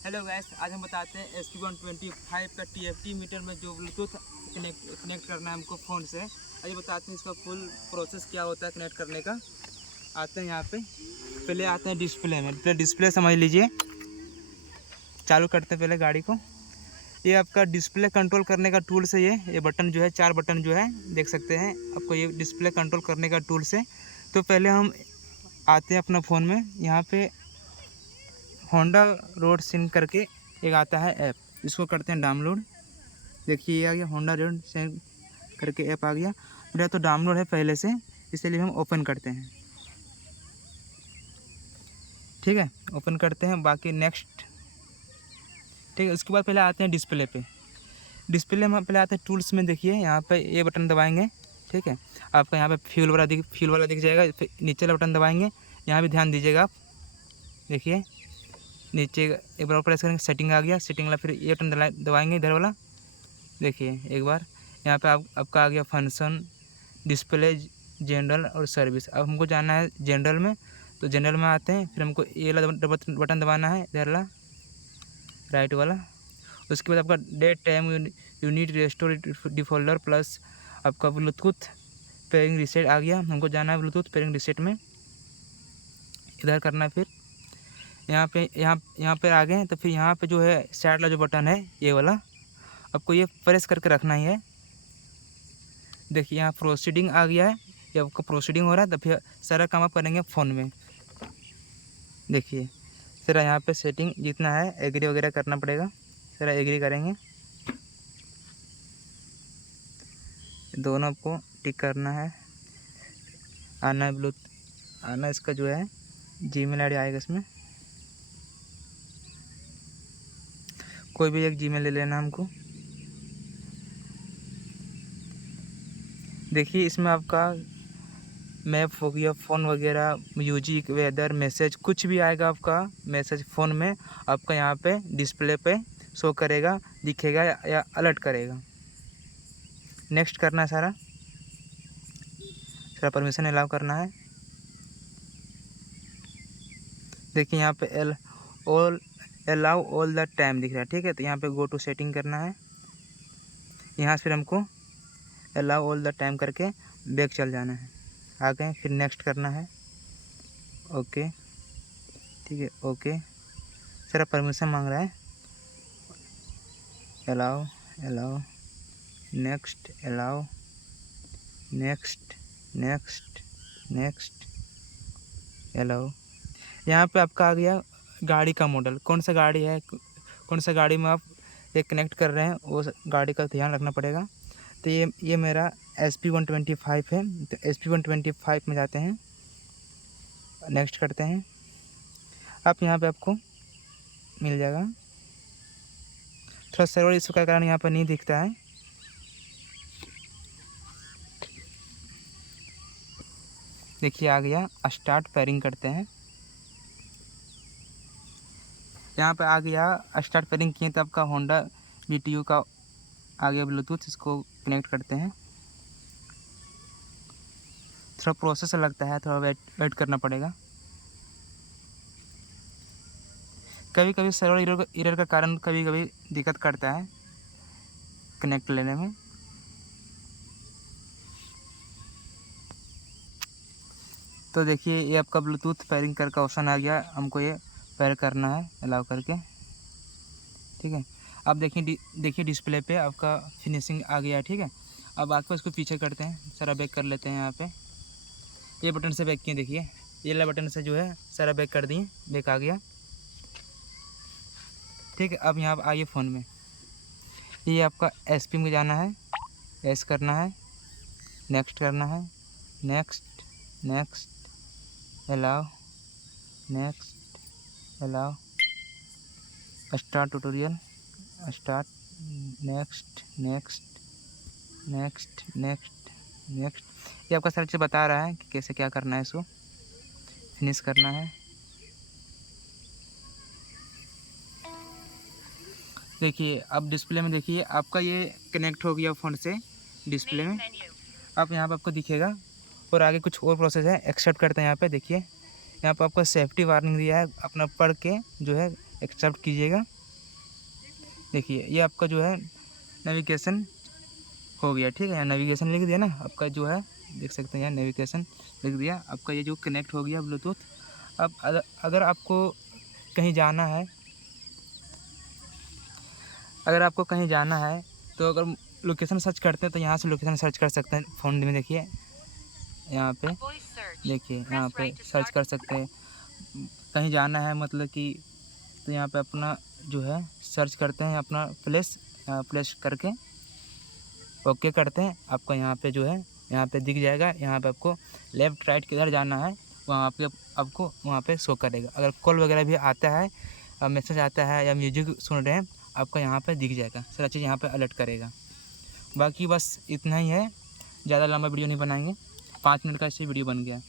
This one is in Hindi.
हेलो गैस, आज हम बताते हैं SP125 का TFT मीटर में जो ब्लूटूथ कनेक्ट करना है हमको फ़ोन से। आइए बताते हैं इसका फुल प्रोसेस क्या होता है कनेक्ट करने का। आते हैं यहाँ पे, पहले आते हैं डिस्प्ले में। पहले डिस्प्ले समझ लीजिए, चालू करते हैं पहले गाड़ी को। ये आपका डिस्प्ले कंट्रोल करने का टूल्स है। ये बटन जो है, 4 बटन जो है देख सकते हैं आपको, ये डिस्प्ले कंट्रोल करने का टूल्स है। तो पहले हम आते हैं अपना फ़ोन में, यहाँ पे होंडा रोड सिंक करके एक आता है ऐप, इसको करते हैं डाउनलोड। देखिए ये आ गया, होंडा रोड सिंक करके ऐप आ गया। मेरा तो डाउनलोड है पहले से, इसलिए हम ओपन करते हैं। ठीक है, ओपन करते हैं, बाकी नेक्स्ट। ठीक है, उसके बाद पहले आते हैं डिस्प्ले पे। डिस्प्ले में पहले आते हैं टूल्स में। देखिए यहाँ पे ये बटन दबाएंगे, ठीक है, आपका यहाँ पे फ्यूल वाला दिख जाएगा। फिर नीचे वाला बटन दबाएंगे, यहाँ भी ध्यान दीजिएगा आप। देखिए नीचे एक बार प्रेस करेंगे, सेटिंग आ गया। सेटिंग वाला फिर ये बटन दबाएंगे इधर वाला। देखिए एक बार यहाँ पे आपका आ गया फंक्शन, डिस्प्ले, जनरल और सर्विस। अब हमको जाना है जनरल में, तो जनरल में आते हैं। फिर हमको ये वाला बटन दबाना है, इधर वाला राइट वाला। उसके बाद आपका date time unit restore defaulter plus आपका ब्लूटूथ पेयरिंग रीसेट आ गया। हमको जाना है ब्लूटूथ पेयरिंग रीसेट में, इधर करना है। फिर यहाँ पे आ गए, तो फिर यहाँ पे जो है साइड वाला जो बटन है ये वाला, आपको ये प्रेस करके रखना ही है। देखिए यहाँ प्रोसीडिंग आ गया है, ये आपका प्रोसीडिंग हो रहा है। तो फिर सारा काम आप करेंगे फ़ोन में। देखिए सारा यहाँ पे सेटिंग जितना है एग्री वगैरह करना पड़ेगा, सारा एग्री करेंगे। दोनों आपको टिक करना है। आना है आना इसका जो है जीमेल आईडी आएगा इसमें, कोई भी एक जीमेल ले लेना हमको। देखिए इसमें आपका मैप हो गया, फ़ोन वगैरह, म्यूजिक, वेदर, मैसेज, कुछ भी आएगा आपका मैसेज फ़ोन में, आपका यहाँ पे डिस्प्ले पे शो करेगा, दिखेगा या अलर्ट करेगा। नेक्स्ट करना है, सारा परमिशन अलाउ करना है। देखिए यहाँ पे अलाउ ऑल द टाइम दिख रहा है, ठीक है। तो यहाँ पे गो टू सेटिंग करना है। यहाँ से फिर हमको अलाउ ऑल द टाइम करके बैक चल जाना है। आ गए, फिर नेक्स्ट करना है। ओके, ठीक है, ओके। सारा परमिशन मांग रहा है। Allow allow next, allow next next next allow. यहाँ पे आपका आ गया गाड़ी का मॉडल, कौन सा गाड़ी है, कौन सा गाड़ी में आप ये कनेक्ट कर रहे हैं, वो गाड़ी का ध्यान रखना पड़ेगा। तो ये मेरा SP125 है। तो SP125 में जाते हैं, नेक्स्ट करते हैं। आप यहाँ पे आपको मिल जाएगा। थोड़ा सर्वर इशू का कारण यहाँ पर नहीं दिखता है। देखिए आ गया, स्टार्ट पेयरिंग करते हैं। यहाँ पे आ गया स्टार्ट पेयरिंग किए, तो आपका होंडा BTU का आ गया ब्लूटूथ, इसको कनेक्ट करते हैं। थोड़ा प्रोसेस लगता है, थोड़ा वेट करना पड़ेगा। कभी कभी सर्वर एरर का कारण कभी कभी दिक्कत करता है कनेक्ट लेने में। तो देखिए ये आपका ब्लूटूथ पेयरिंग कर का ऑप्शन आ गया, हमको ये पेयर करना है अलाउ करके, ठीक है। अब देखिए डिस्प्ले पे आपका फिनिशिंग आ गया है, ठीक है। अब आके उसको पीछे करते हैं, सारा बैक कर लेते हैं। यहाँ पे ये बटन से बैक किए, देखिए ये वाला बटन से जो है सारा बैक कर दिए, बैक आ गया, ठीक है। अब यहाँ पर आइए फ़ोन में, ये आपका SP में जाना है, एस करना है, नेक्स्ट करना है, next next allow, next allow, start tutorial, start, next next next next next. ये आपका सारा चीज़ बता रहा है कि कैसे क्या करना है, इसको फिनिश करना है। देखिए अब डिस्प्ले में देखिए आपका ये कनेक्ट हो गया फ़ोन से डिस्प्ले में। अब यहाँ पर आपको दिखेगा, और आगे कुछ और प्रोसेस है, एक्सेप्ट करते हैं। यहाँ पे देखिए, यहाँ पर आपको सेफ्टी वार्निंग दिया है, अपना पढ़ के जो है एक्सेप्ट कीजिएगा। देखिए ये आपका जो है नेविगेशन हो गया, ठीक है। यहाँ नेविगेशन लिख दिया ना आपका जो है, देख सकते हैं यहाँ नेविगेशन लिख दिया आपका, ये जो कनेक्ट हो गया ब्लूटूथ। अब अगर आपको कहीं जाना है, तो अगर लोकेशन सर्च करते हैं तो यहाँ से लोकेशन सर्च कर सकते हैं फ़ोन में। देखिए यहाँ पे, देखिए यहाँ पे सर्च कर सकते हैं। कहीं जाना है मतलब कि, तो यहाँ पे अपना जो है सर्च करते हैं अपना प्लेस करके ओके करते हैं। आपको यहाँ पे जो है यहाँ पे दिख जाएगा, यहाँ पे आपको लेफ़्ट राइट किधर जाना है वहाँ पे आपको वहाँ पे शो करेगा। अगर कॉल वगैरह भी आता है, मैसेज आता है या म्यूजिक सुन रहे हैं, आपको यहाँ पे दिख जाएगा, सारा चीज़ यहाँ पे अलर्ट करेगा। बाकी बस इतना ही है, ज़्यादा लंबा वीडियो नहीं बनाएंगे, 5 मिनट का ऐसे वीडियो बन गया।